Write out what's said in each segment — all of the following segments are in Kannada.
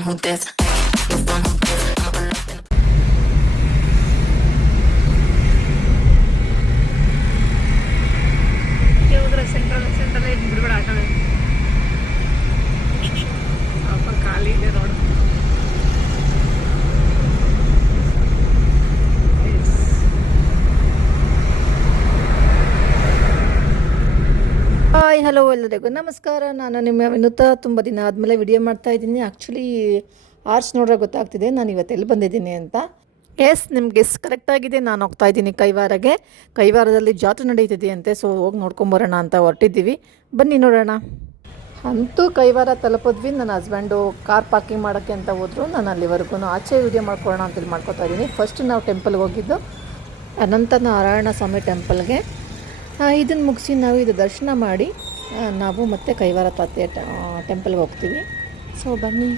one who dance. You're the one who dance. I'ma pull up in the ಹೋದ್ರೆ ಸೆಂಟ್ರಲ್ ಇದು ಬಿಡ್ಬೇಡ ಆ ಕಡೆ ಸ್ವಲ್ಪ ಖಾಲಿ ಇದೆ ರೋಡ್. ಹಾಯ್ ಹಲೋ ಎಲ್ಲರಿಗೂ ನಮಸ್ಕಾರ. ನಾನು ನಿಮ್ಮ ವಿನುತಾ. ತುಂಬ ದಿನ ಆದಮೇಲೆ ವಿಡಿಯೋ ಮಾಡ್ತಾ ಇದ್ದೀನಿ. ಆ್ಯಕ್ಚುಲಿ ಆರ್ಚ್ ನೋಡ್ರೆ ಗೊತ್ತಾಗ್ತಿದೆ ನಾನು ಇವತ್ತೆಲ್ಲಿ ಬಂದಿದ್ದೀನಿ ಅಂತ. ಎಸ್, ನಿಮಗೆ ಕರೆಕ್ಟಾಗಿದೆ. ನಾನು ಹೋಗ್ತಾ ಇದ್ದೀನಿ ಕೈವಾರಗೆ. ಕೈವಾರದಲ್ಲಿ ಜಾತ್ರೆ ನಡೀತಿದೆ ಅಂತೆ. ಸೊ ಹೋಗಿ ನೋಡ್ಕೊಂಬರೋಣ ಅಂತ ಹೊರಟಿದ್ದೀವಿ. ಬನ್ನಿ ನೋಡೋಣ. ಅಂತೂ ಕೈವಾರ ತಲುಪಿದ್ವಿ. ನನ್ನ ಹಸ್ಬೆಂಡು ಕಾರ್ ಪಾರ್ಕಿಂಗ್ ಮಾಡೋಕ್ಕೆ ಅಂತ ಹೋದರು. ನಾನು ಅಲ್ಲಿವರೆಗೂ ಆಚೆ ವಿಡಿಯೋ ಮಾಡ್ಕೊಳ್ಳೋಣ ಅಂತೇಳಿ ಮಾಡ್ಕೊತಾ ಇದ್ದೀನಿ. ಫಸ್ಟ್ ನಾವು ಟೆಂಪಲ್ಗೆ ಹೋಗಿದ್ದು ಅನಂತ ನಾರಾಯಣ ಸ್ವಾಮಿ ಟೆಂಪಲ್ಗೆ. ಇದನ್ನು ಮುಗಿಸಿ ನಾವು ಇದು ದರ್ಶನ ಮಾಡಿ ನಾವು ಮತ್ತೆ ಕೈವಾರ ತಾತೆ ಟೆಂಪಲ್ಗೆ ಹೋಗ್ತೀವಿ. ಸೊ ಬನ್ನಿ.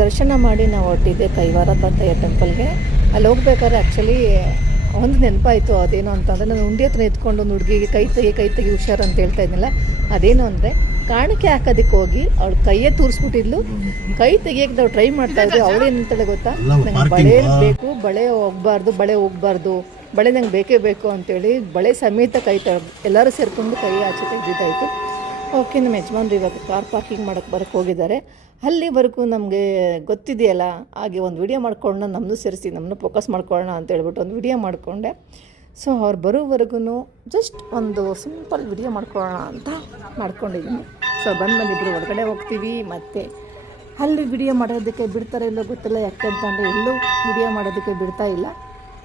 ದರ್ಶನ ಮಾಡಿ ನಾವು ಹೊರಟಿದ್ದೆ ಕೈವಾರ ತಾತಯ್ಯ ಟೆಂಪಲ್ಗೆ. ಅಲ್ಲಿ ಹೋಗ್ಬೇಕಾದ್ರೆ ಆ್ಯಕ್ಚುಲಿ ಒಂದು ನೆನಪಾಯಿತು. ಅದೇನು ಅಂತಂದರೆ ನಾನು ಉಂಡಿ ಹತ್ರ ನಿಂತ್ಕೊಂಡು ಒಂದು ಹುಡುಗಿಗೆ ಕೈ ತೆಗಿ ಹುಷಾರು ಅಂತ ಹೇಳ್ತಾ ಇದ್ನಲ್ಲ, ಅದೇನು ಅಂದರೆ ಕಾಣಿಕೆ ಹಾಕೋದಕ್ಕೆ ಹೋಗಿ ಅವಳು ಕೈಯೇ ತೂರಿಸ್ಬಿಟ್ಟಿದ್ಲು. ಕೈ ತೆಗಿಯೋಕ್ಕೆ ನಾವು ಟ್ರೈ ಮಾಡ್ತಾ ಇದ್ವಿ. ಅವಳು ಏನಂತಾಳೆ ಗೊತ್ತಾ, ನಂಗೆ ಬಳೆ ಬೇಕು, ಬಳೆ ಹೋಗಬಾರ್ದು, ಬಳೆ ನಂಗೆ ಬೇಕೇ ಬೇಕು ಅಂತೇಳಿ ಬಳೆ ಸಮೇತ ಕೈ ಎಲ್ಲರೂ ಸೇರಿಕೊಂಡು ಕೈ ಆಚೆ ತೆಗೆದಿದ್ದಾಯಿತು. ಓಕೆ, ನಮ್ಮ ಯಜಮಾನ್ರು ಇವಾಗ ಕಾರ್ ಪಾರ್ಕಿಂಗ್ ಬರೋಕ್ಕೆ ಹೋಗಿದ್ದಾರೆ. ಅಲ್ಲಿವರೆಗೂ ನಮಗೆ ಗೊತ್ತಿದೆಯಲ್ಲ, ಹಾಗೆ ಒಂದು ವಿಡಿಯೋ ಮಾಡ್ಕೊಳ್ಳೋಣ, ನಮ್ಮನ್ನು ಸೇರಿಸಿ ನಮ್ಮನ್ನು ಫೋಕಸ್ ಮಾಡ್ಕೊಳ್ಳೋಣ ಅಂತ ಹೇಳ್ಬಿಟ್ಟು ಒಂದು ವಿಡಿಯೋ ಮಾಡಿಕೊಂಡೆ. ಸೊ ಅವ್ರು ಬರೋವರೆಗೂ ಜಸ್ಟ್ ಒಂದು ಸಿಂಪಲ್ ವಿಡಿಯೋ ಮಾಡ್ಕೊಳ್ಳೋಣ ಅಂತ ಮಾಡ್ಕೊಂಡಿದ್ದೀನಿ. ಸೊ ಬಂದಿಬ್ಬರು ಹೊರಗಡೆ ಹೋಗ್ತೀವಿ. ಮತ್ತು ಅಲ್ಲಿ ವಿಡಿಯೋ ಮಾಡೋದಕ್ಕೆ ಬಿಡ್ತಾರೆ ಇಲ್ಲೋ ಗೊತ್ತಿಲ್ಲ, ಯಾಕೆಂತಂದರೆ ಎಲ್ಲೂ ವಿಡಿಯೋ ಮಾಡೋದಕ್ಕೆ ಬಿಡ್ತಾ ಇಲ್ಲ.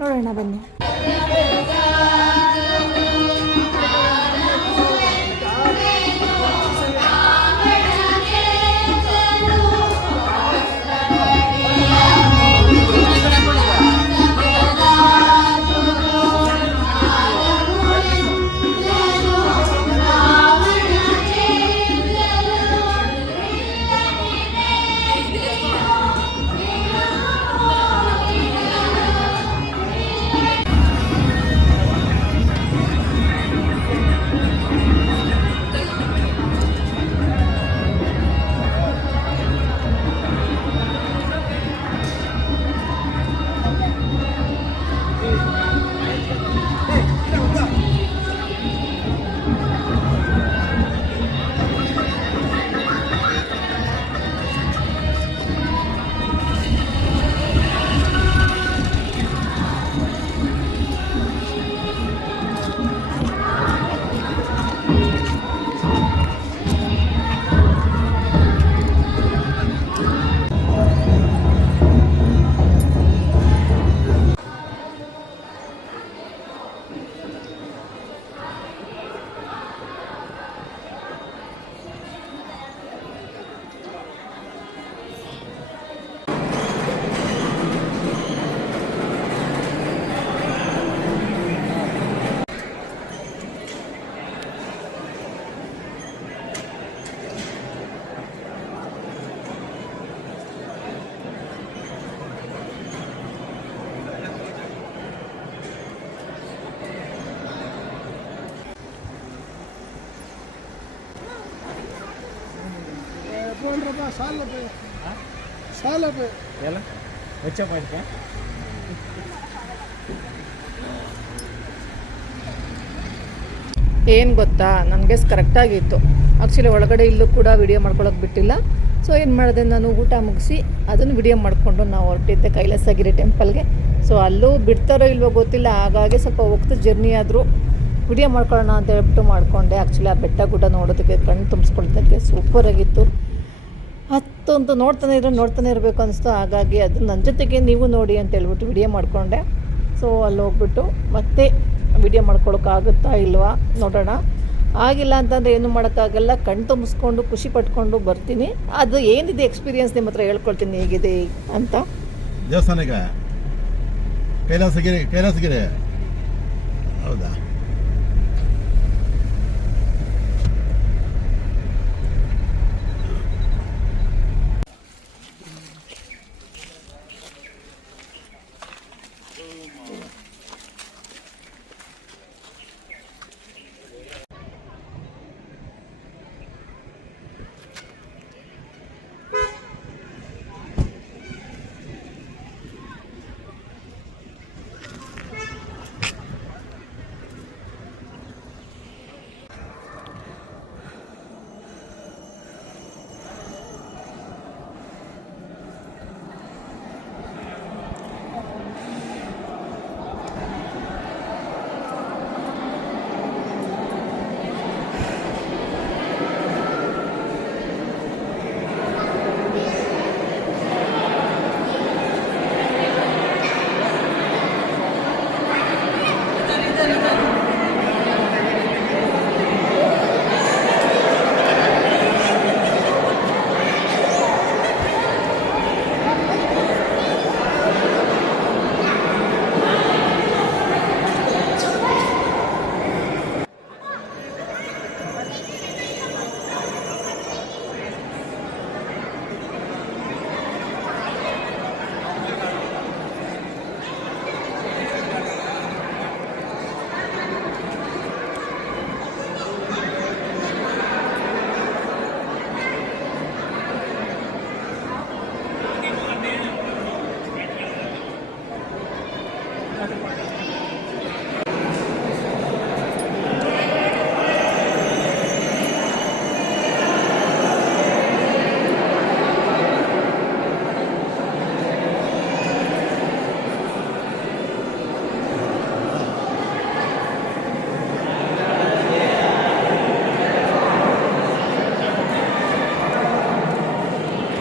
ನೋಡೋಣ ಬನ್ನಿ. ఎలా వచ్చా పడితే ಏನು ಗೊತ್ತಾ, ನನಗೆ ಕರೆಕ್ಟಾಗಿತ್ತು. ಆ್ಯಕ್ಚುಲಿ ಒಳಗಡೆ ಇಲ್ಲೂ ಕೂಡ ವಿಡಿಯೋ ಮಾಡ್ಕೊಳ್ಳೋಕೆ ಬಿಟ್ಟಿಲ್ಲ. ಸೊ ಏನು ಮಾಡಿದೆ, ನಾನು ಊಟ ಮುಗಿಸಿ ಅದನ್ನು ವಿಡಿಯೋ ಮಾಡಿಕೊಂಡು ನಾವು ಹೊರಟಿದ್ದೆ ಕೈಲಾಸಗಿರಿ ಟೆಂಪಲ್ಗೆ. ಸೊ ಅಲ್ಲೂ ಬಿಡ್ತಾರೋ ಇಲ್ವೋ ಗೊತ್ತಿಲ್ಲ, ಹಾಗಾಗಿ ಸ್ವಲ್ಪ ಹೋಗ್ತಾ ಜರ್ನಿ ಆದರೂ ವಿಡಿಯೋ ಮಾಡ್ಕೊಳ್ಳೋಣ ಅಂತ ಹೇಳ್ಬಿಟ್ಟು ಮಾಡಿಕೊಂಡೆ. ಆ್ಯಕ್ಚುಲಿ ಆ ಬೆಟ್ಟ ಗುಡ್ಡ ನೋಡೋದಕ್ಕೆ ಕಣ್ಣು ತುಂಬಿಸ್ಕೊಳ್ತಕ್ಕೆ ಸೂಪರಾಗಿತ್ತು. ಹತ್ತಂತೂ ನೋಡ್ತಾನೆ ಇರಬೇಕು ಅನಿಸ್ತು. ಹಾಗಾಗಿ ಅದು ನನ್ನ ಜೊತೆಗೆ ನೀವು ನೋಡಿ ಅಂತ ಹೇಳ್ಬಿಟ್ಟು ವಿಡಿಯೋ ಮಾಡಿಕೊಂಡೆ. ಸೊ ಅಲ್ಲಿ ಹೋಗ್ಬಿಟ್ಟು ಮತ್ತೆ ವಿಡಿಯೋ ಮಾಡ್ಕೊಳೋಕ್ಕಾಗುತ್ತಾ ಇಲ್ವಾ ನೋಡೋಣ. ಆಗಿಲ್ಲ ಅಂತಂದರೆ ಏನು ಮಾಡೋಕ್ಕಾಗಲ್ಲ, ಕಣ್ಣು ತುಂಬಿಸ್ಕೊಂಡು ಖುಷಿ ಪಟ್ಕೊಂಡು ಬರ್ತೀನಿ. ಅದು ಏನಿದೆ ಎಕ್ಸ್ಪೀರಿಯನ್ಸ್ ನಿಮ್ಮ ಹತ್ರ ಹೇಳ್ಕೊಳ್ತೀನಿ ಹೇಗಿದೆ ಅಂತ. ದೇವಸ್ಥಾನಕ್ಕೆ ಕೈಲಾಸಗಿರಿ ಹೌದಾ?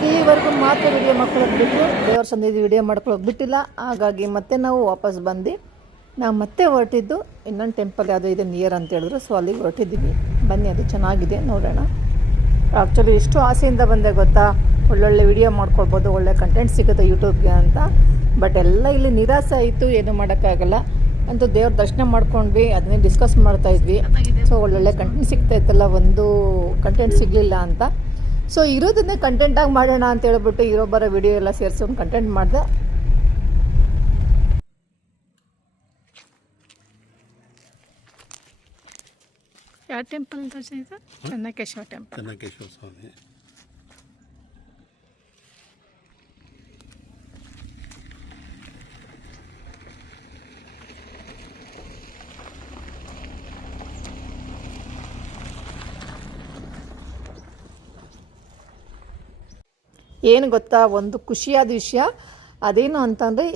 ಇಲ್ಲಿವರೆಗೂ ಮಾತ್ರ ವಿಡಿಯೋ ಮಾಡ್ಕೊಳ್ಳೋಕೆ ಬಿಟ್ಟು ದೇವ್ರ ಸನ್ನಿಧಿ ವಿಡಿಯೋ ಮಾಡ್ಕೊಳ್ಳೋಕೆ ಬಿಟ್ಟಿಲ್ಲ. ಹಾಗಾಗಿ ಮತ್ತೆ ನಾವು ವಾಪಸ್ ಬಂದು ನಾವು ಮತ್ತೆ ಹೊರಟಿದ್ದು ಇನ್ನೊಂದು ಟೆಂಪಲ್ ಯಾವುದೋ ಇದೆ ನಿಯರ್ ಅಂತ ಹೇಳಿದ್ರು. ಸೊ ಅಲ್ಲಿಗೆ ಹೊರಟಿದ್ದೀವಿ. ಬನ್ನಿ, ಅದು ಚೆನ್ನಾಗಿದೆ ನೋಡೋಣ. ಆ್ಯಕ್ಚುಲಿ ಎಷ್ಟು ಆಸೆಯಿಂದ ಬಂದೆ ಗೊತ್ತಾ, ಒಳ್ಳೊಳ್ಳೆ ವಿಡಿಯೋ ಮಾಡ್ಕೊಳ್ಬೋದು, ಒಳ್ಳೆ ಕಂಟೆಂಟ್ ಸಿಗುತ್ತೆ ಯೂಟ್ಯೂಬ್ಗೆ ಅಂತ. ಬಟ್ ಎಲ್ಲ ಇಲ್ಲಿ ನಿರಾಸೆ ಆಯಿತು, ಏನೂ ಮಾಡೋಕ್ಕಾಗಲ್ಲ. ಅಂತೂ ದೇವ್ರ ದರ್ಶನ ಮಾಡ್ಕೊಂಡ್ವಿ, ಅದನ್ನೇ ಡಿಸ್ಕಸ್ ಮಾಡ್ತಾಯಿದ್ವಿ. ಸೊ ಒಳ್ಳೊಳ್ಳೆ ಕಂಟೆಂಟ್ ಸಿಗ್ತಾಯಿತ್ತಲ್ಲ, ಒಂದು ಕಂಟೆಂಟ್ ಸಿಗಲಿಲ್ಲ ಅಂತ. ಸೊ ಇರೋದನ್ನೇ ಕಂಟೆಂಟಾಗಿ ಮಾಡೋಣ ಅಂತ ಹೇಳ್ಬಿಟ್ಟು ಇರೋ ಬರೋ ವಿಡಿಯೋ ಎಲ್ಲ ಸೇರಿಸ್ಕೊಂಡು ಕಂಟೆಂಟ್ ಮಾಡಿದೆ. ಯಾವ ಟೆಂಪಲ್ ದರ್ಶನ ಇದು? ಚೆನ್ನಕೇಶ್ವರ ಟೆಂಪಲ್. ಚೆನ್ನಕೇಶ್ವರ ಸ್ವಾಮಿ. ಏನು ಗೊತ್ತಾ, ಒಂದು ಖುಷಿಯಾದ ವಿಷಯ ಅದೇನು ಅಂತಂದರೆ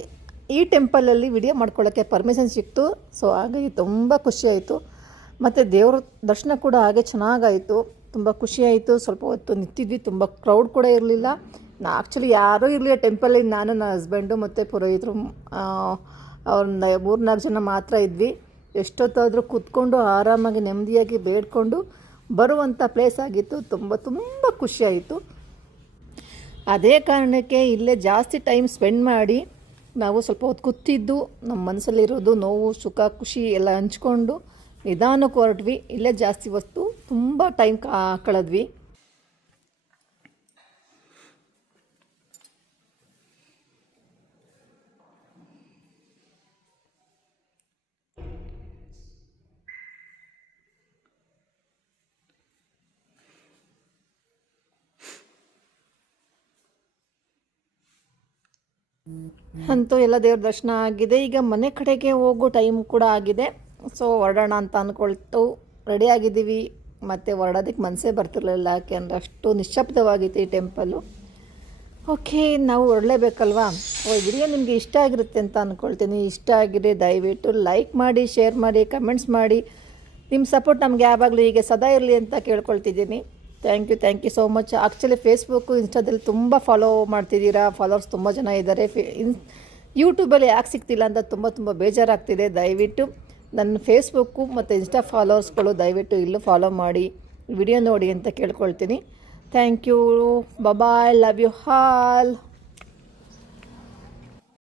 ಈ ಟೆಂಪಲಲ್ಲಿ ವಿಡಿಯೋ ಮಾಡ್ಕೊಳ್ಳೋಕ್ಕೆ ಪರ್ಮಿಷನ್ ಸಿಕ್ತು. ಸೊ ಹಾಗಾಗಿ ತುಂಬ ಖುಷಿಯಾಯಿತು. ಮತ್ತು ದೇವ್ರ ದರ್ಶನ ಕೂಡ ಹಾಗೆ ಚೆನ್ನಾಗಾಯಿತು, ತುಂಬ ಖುಷಿಯಾಯಿತು. ಸ್ವಲ್ಪ ಹೊತ್ತು ನಿಂತಿದ್ವಿ, ತುಂಬ ಕ್ರೌಡ್ ಕೂಡ ಇರಲಿಲ್ಲ. ಆ್ಯಕ್ಚುಲಿ ಯಾರೂ ಇರಲಿಲ್ಲ ಟೆಂಪಲಲ್ಲಿ. ನಾನು, ನನ್ನ ಹಸ್ಬೆಂಡು ಮತ್ತು ಪುರೋಹಿತರು ಒಂದು 3-4 ಜನ ಮಾತ್ರ ಇದ್ವಿ. ಎಷ್ಟೊತ್ತಾದರೂ ಕೂತ್ಕೊಂಡು ಆರಾಮಾಗಿ ನೆಮ್ಮದಿಯಾಗಿ ಬೇಡ್ಕೊಂಡು ಬರುವಂಥ ಪ್ಲೇಸ್ ಆಗಿತ್ತು. ತುಂಬ ಖುಷಿಯಾಯಿತು. ಅದೇ ಕಾರಣಕ್ಕೆ ಇಲ್ಲೇ ಜಾಸ್ತಿ ಟೈಮ್ ಸ್ಪೆಂಡ್ ಮಾಡಿ ನಾವು ಸ್ವಲ್ಪ ಹೊತ್ತು ಕೂತಿದ್ದು ನಮ್ಮ ಮನಸ್ಸಲ್ಲಿರೋದು ನೋವು, ಸುಖ, ಖುಷಿ ಎಲ್ಲ ಹಂಚ್ಕೊಂಡು ನಿಧಾನಕ್ಕೆ ಹೊರಟ್ವಿ. ಇಲ್ಲೇ ಜಾಸ್ತಿ ಹೊತ್ತು ತುಂಬ ಟೈಮ್ ಕಳೆದ್ವಿ. ಅಂತೂ ಎಲ್ಲ ದೇವ್ರ ದರ್ಶನ ಆಗಿದೆ. ಈಗ ಮನೆ ಕಡೆಗೆ ಹೋಗೋ ಟೈಮ್ ಕೂಡ ಆಗಿದೆ. ಸೊ ಹೊರಡೋಣ ಅಂತ ಅಂದ್ಕೊಳ್ತು ರೆಡಿ ಆಗಿದ್ದೀವಿ. ಮತ್ತು ಹೊರಡೋದಕ್ಕೆ ಮನಸ್ಸೇ ಬರ್ತಿರ್ಲಿಲ್ಲ, ಯಾಕೆಂದರೆ ಅಷ್ಟು ನಿಶ್ಶಬ್ದವಾಗಿತ್ತು ಈ ಟೆಂಪಲ್ಲು. ಓಕೆ, ನಾವು ಹೊರಡಲೇಬೇಕಲ್ವಾ. ವಿಡಿಯೋ ನಿಮಗೆ ಇಷ್ಟ ಆಗಿರುತ್ತೆ ಅಂತ ಅಂದ್ಕೊಳ್ತೀನಿ. ಇಷ್ಟ ಆಗಿದೆ ದಯವಿಟ್ಟು ಲೈಕ್ ಮಾಡಿ, ಶೇರ್ ಮಾಡಿ, ಕಮೆಂಟ್ಸ್ ಮಾಡಿ. ನಿಮ್ಮ ಸಪೋರ್ಟ್ ನಮಗೆ ಯಾವಾಗಲೂ ಹೀಗೆ ಸದಾ ಇರಲಿ ಅಂತ ಕೇಳ್ಕೊಳ್ತಿದ್ದೀನಿ. Thank you so much. Actually Facebook, ಇನ್ಸ್ಟಾದಲ್ಲಿ ತುಂಬ ಫಾಲೋ ಮಾಡ್ತಿದ್ದೀರಾ, ಫಾಲೋವರ್ಸ್ ತುಂಬ ಜನ ಇದ್ದಾರೆ. ಯೂಟ್ಯೂಬಲ್ಲಿ ಯಾಕೆ ಸಿಗ್ತಿಲ್ಲ ಅಂತ ತುಂಬ ಬೇಜಾರಾಗ್ತಿದೆ. ದಯವಿಟ್ಟು ನನ್ನ ಫೇಸ್ಬುಕ್ಕು ಮತ್ತು ಇನ್ಸ್ಟಾ ಫಾಲೋವರ್ಸ್ಗಳು ದಯವಿಟ್ಟು ಇಲ್ಲೂ ಫಾಲೋ ಮಾಡಿ, ವಿಡಿಯೋ ನೋಡಿ ಅಂತ ಕೇಳ್ಕೊಳ್ತೀನಿ. Thank you, bye, love you all.